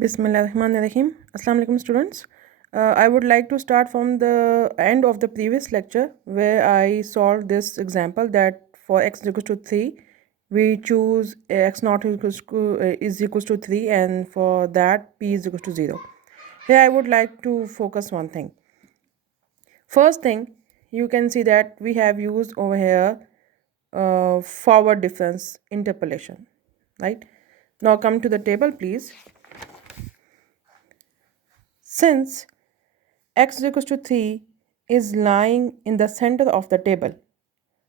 Bismillahirrahmanirrahim. Assalamu alaikum students. I would like to start from the end of the previous lecture where I solved this example that for x equals to 3 we choose x naught is equals to 3 and for that p is equals to 0. Here I would like to focus one thing. First thing, you can see that we have used over here forward difference interpolation, right? Now come to the table please. Since x is equals to 3 is lying in the center of the table,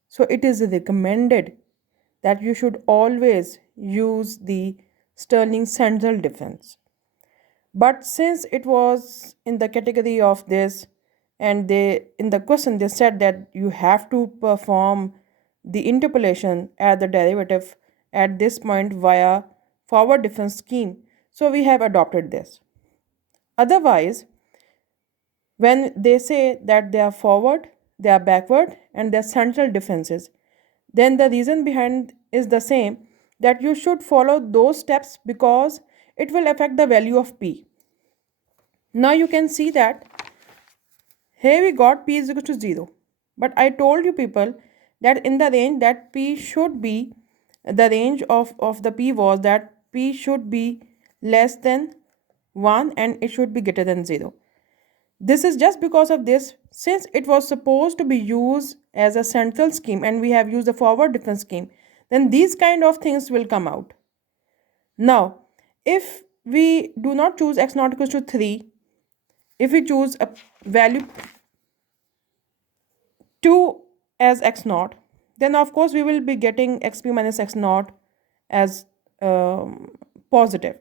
so it is recommended that you should always use the Stirling central difference. But since it was in the category of this, and they in the question they said that you have to perform the interpolation at the derivative at this point via forward difference scheme, so we have adopted this. Otherwise, when they say that they are forward, they are backward, and they are central differences, then the reason behind is the same, that you should follow those steps because it will affect the value of p. Now you can see that here we got p is equal to 0. But I told you people that in the range that p should be, the range of the p was that p should be less than 1 and it should be greater than 0. This is just because of this, since it was supposed to be used as a central scheme and we have used the forward difference scheme, then these kind of things will come out. Now, if we do not choose x naught equals to 3, if we choose a value 2 as x naught, then of course we will be getting xp minus x naught as positive.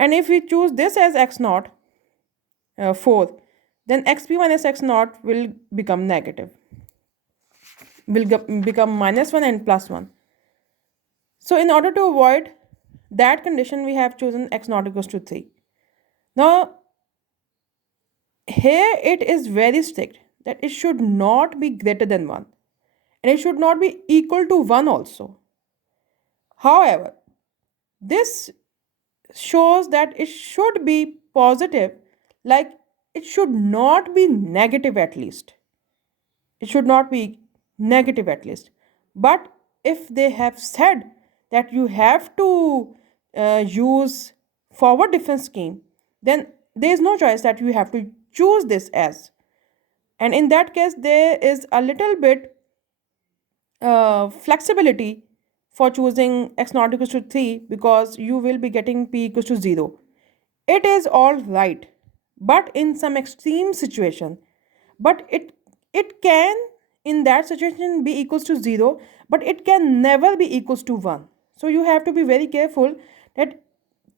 And if we choose this as x naught, 4, then xp minus x naught will become negative, will become minus 1 and plus 1. So in order to avoid that condition, we have chosen x naught equals to 3. Now, here it is very strict that it should not be greater than 1 and it should not be equal to 1 also. However, this shows that it should be positive, like it should not be negative at least. It should not be negative at least. But if they have said that you have to use forward difference scheme, then there is no choice that you have to choose this as. And in that case, there is a little bit flexibility for choosing x naught equals to 3 because you will be getting p equals to 0. It is all right, but in some extreme situation, but it can in that situation be equals to 0, but it can never be equals to 1. So you have to be very careful that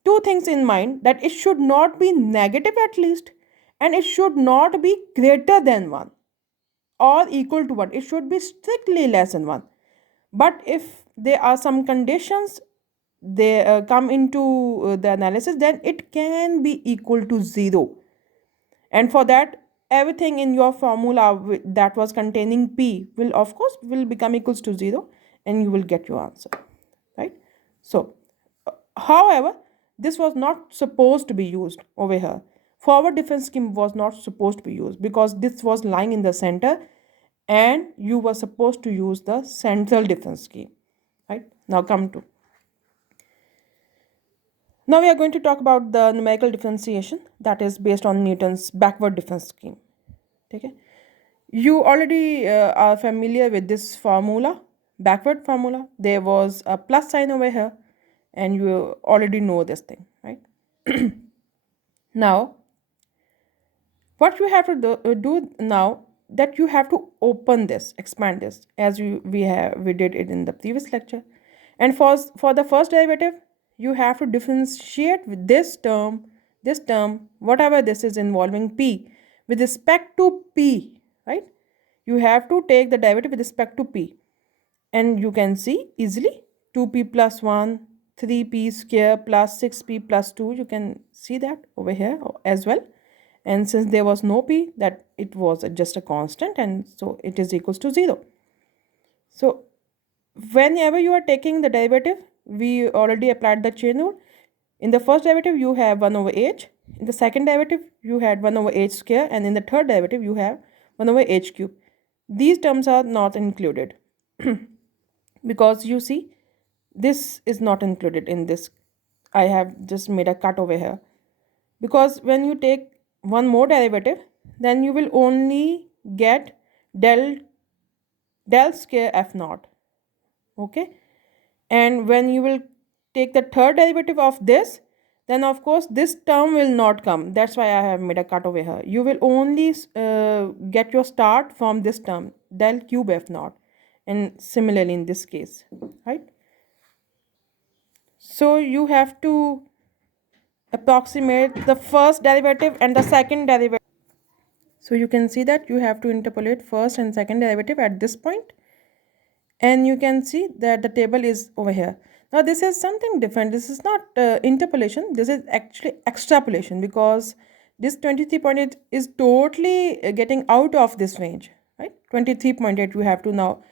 two things in mind, that it should not be negative at least and it should not be greater than 1 or equal to 1. It should be strictly less than 1. But if there are some conditions they come into the analysis, then it can be equal to 0. And for that, everything in your formula that was containing p will of course will become equals to 0 and you will get your answer, right? So however, this was not supposed to be used over here. Forward difference scheme was not supposed to be used because this was lying in the center and you were supposed to use the central difference scheme, right? Now we are going to talk about the numerical differentiation that is based on Newton's backward difference scheme. Okay, you already are familiar with this formula, backward formula. There was a plus sign over here and you already know this thing, right? Now what you have to do now, that you have to open this, expand this, as we did it in the previous lecture. And for the first derivative, you have to differentiate with this term, whatever this is involving p, with respect to p, right? You have to take the derivative with respect to p. And you can see easily 2p plus 1, 3p square plus 6p plus 2. You can see that over here as well. And since there was no p, that it was just a constant, and so it is equals to 0. So whenever you are taking the derivative, we already applied the chain rule. In the first derivative, you have 1 over h. In the second derivative, you had 1 over h square. And in the third derivative, you have 1 over h cube. These terms are not included because you see, this is not included in this. I have just made a cut over here. Because when you take one more derivative, then you will only get del square f naught. Okay. And when you will take the third derivative of this, then of course this term will not come. That's why I have made a cut over here. You will only get your start from this term, del cube f naught. And similarly in this case, right? So you have to approximate the first derivative and the second derivative. So you can see that you have to interpolate first and second derivative at this point. And you can see that the table is over here. Now this is something different. This is not interpolation. This is actually extrapolation, because this 23.8 is totally getting out of this range, right? 23.8, you have to now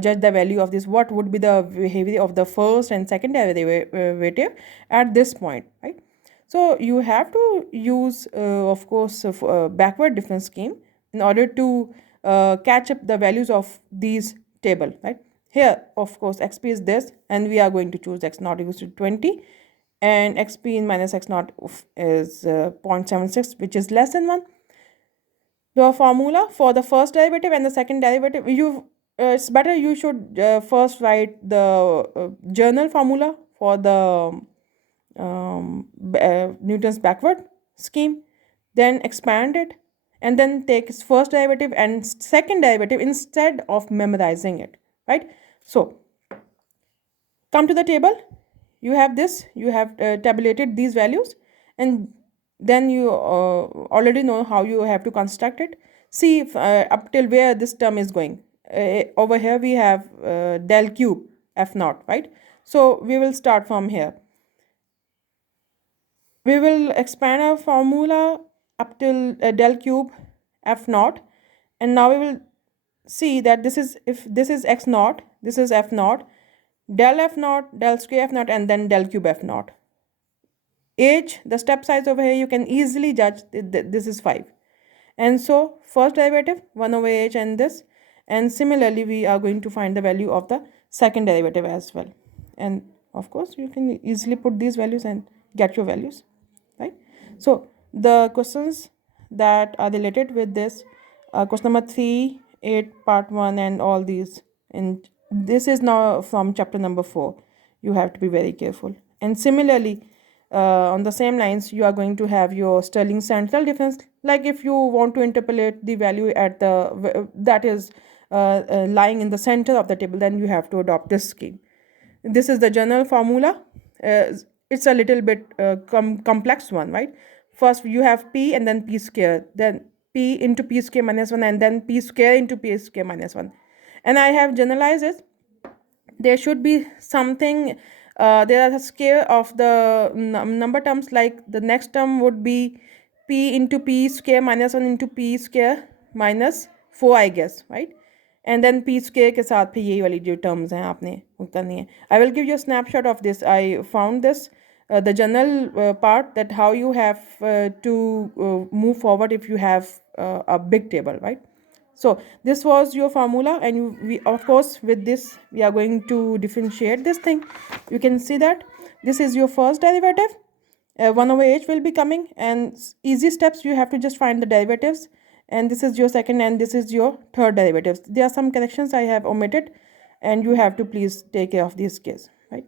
judge the value of this. What would be the behavior of the first and second derivative at this point, right? So you have to use, of course, backward difference scheme in order to catch up the values of these table, right? Here, of course, xp is this, and we are going to choose x naught equals to 20, and xp in minus x naught is 0.76, which is less than 1. The formula for the first derivative and the second derivative, it's better you should first write the journal formula for the Newton's backward scheme, then expand it, and then take its first derivative and second derivative instead of memorizing it, right? So come to the table. You have this, you have tabulated these values, and then you already know how you have to construct it. See if, up till where this term is going. Over here we have del cube f naught, right? So we will start from here. We will expand our formula up till del cube f naught, and now we will see that this is, if this is x naught, this is f naught, del f naught, del square f naught, and then del cube f naught. H, the step size over here, you can easily judge this is 5. And so first derivative 1 over h and this, and similarly we are going to find the value of the second derivative as well. And of course you can easily put these values and get your values, right? So the questions that are related with this, question number 3, 8, part 1, and all these, and this is now from chapter number 4. You have to be very careful. And similarly, on the same lines, you are going to have your Stirling central difference. Like if you want to interpolate the value at the that is lying in the center of the table, then you have to adopt this scheme. This is the general formula. It's a little bit complex one, right? First you have p and then p square, then p into p square minus 1, and then p square into p square minus 1. And I have generalized it. There should be something, there are a square of the number terms, like the next term would be p into p square minus 1 into p square minus 4, I guess, right? And then p square के साथ फिर यही वाली जो terms हैं आपने करनी है. I will give you a snapshot of this. I found this, the general part, that how you have to move forward if you have a big table, right? So this was your formula, and we, of course, with this we are going to differentiate this thing. You can see that this is your first derivative. 1 over h will be coming, and easy steps, you have to just find the derivatives, and this is your second, and this is your third derivatives. There are some corrections I have omitted, and you have to please take care of this case, right?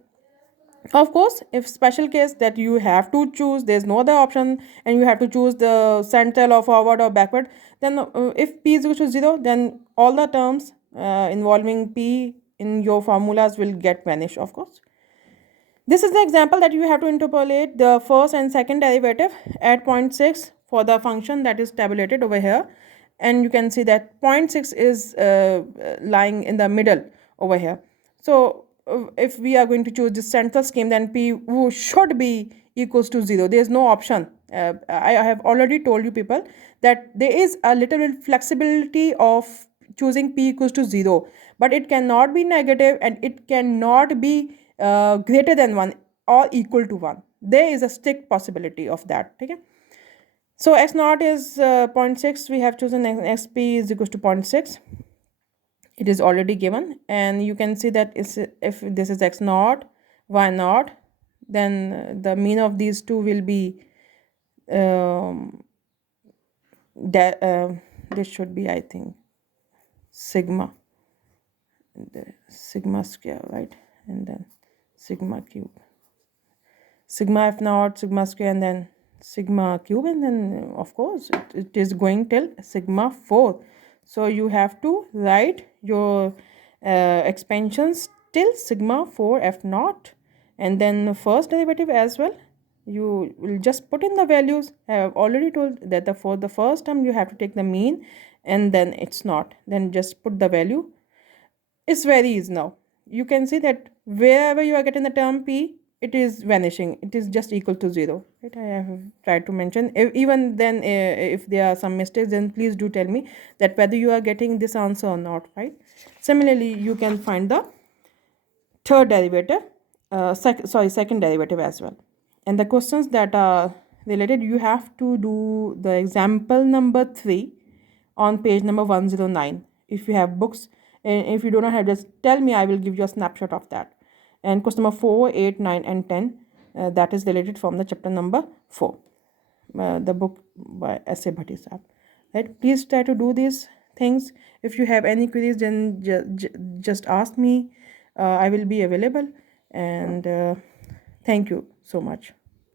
Of course, if special case that you have to choose, there's no other option, and you have to choose the central or forward or backward, then if p is equal to 0, then all the terms involving p in your formulas will get vanished, of course. This is the example that you have to interpolate the first and second derivative at 0.6 for the function that is tabulated over here. And you can see that 0.6 is lying in the middle over here. So if we are going to choose this central scheme, then p should be equals to 0. There is no option. I have already told you people that there is a little bit flexibility of choosing p equals to 0, but it cannot be negative, and it cannot be greater than 1 or equal to 1, there is a strict possibility of that. Okay. So x naught is 0.6. We have chosen xp is equals to 0.6. It is already given, and you can see that if this is x naught, y naught, then the mean of these two will be this should be, I think, sigma, the sigma square, right? And then sigma cube, sigma f naught, sigma square, and then sigma cube, and then of course it is going till sigma 4. So you have to write your expansions till sigma 4 f naught, and then first derivative as well. You will just put in the values. I have already told that for the first term you have to take the mean, and then it's not, then just put the value. It's very easy now. You can see that wherever you are getting the term p, it is vanishing. It is just equal to 0. Right? I have tried to mention. Even then, if there are some mistakes, then please do tell me that whether you are getting this answer or not. Right? Similarly, you can find the third derivative, second derivative as well. And the questions that are related, you have to do the example number 3 on page number 109. If you have books, and if you do not have, just tell me, I will give you a snapshot of that. And question number 4, 8, 9, and 10, that is related from the chapter number 4, the book by S.A. Bhatti Sahab. Right? Please try to do these things. If you have any queries, then just ask me. I will be available, and thank you so much.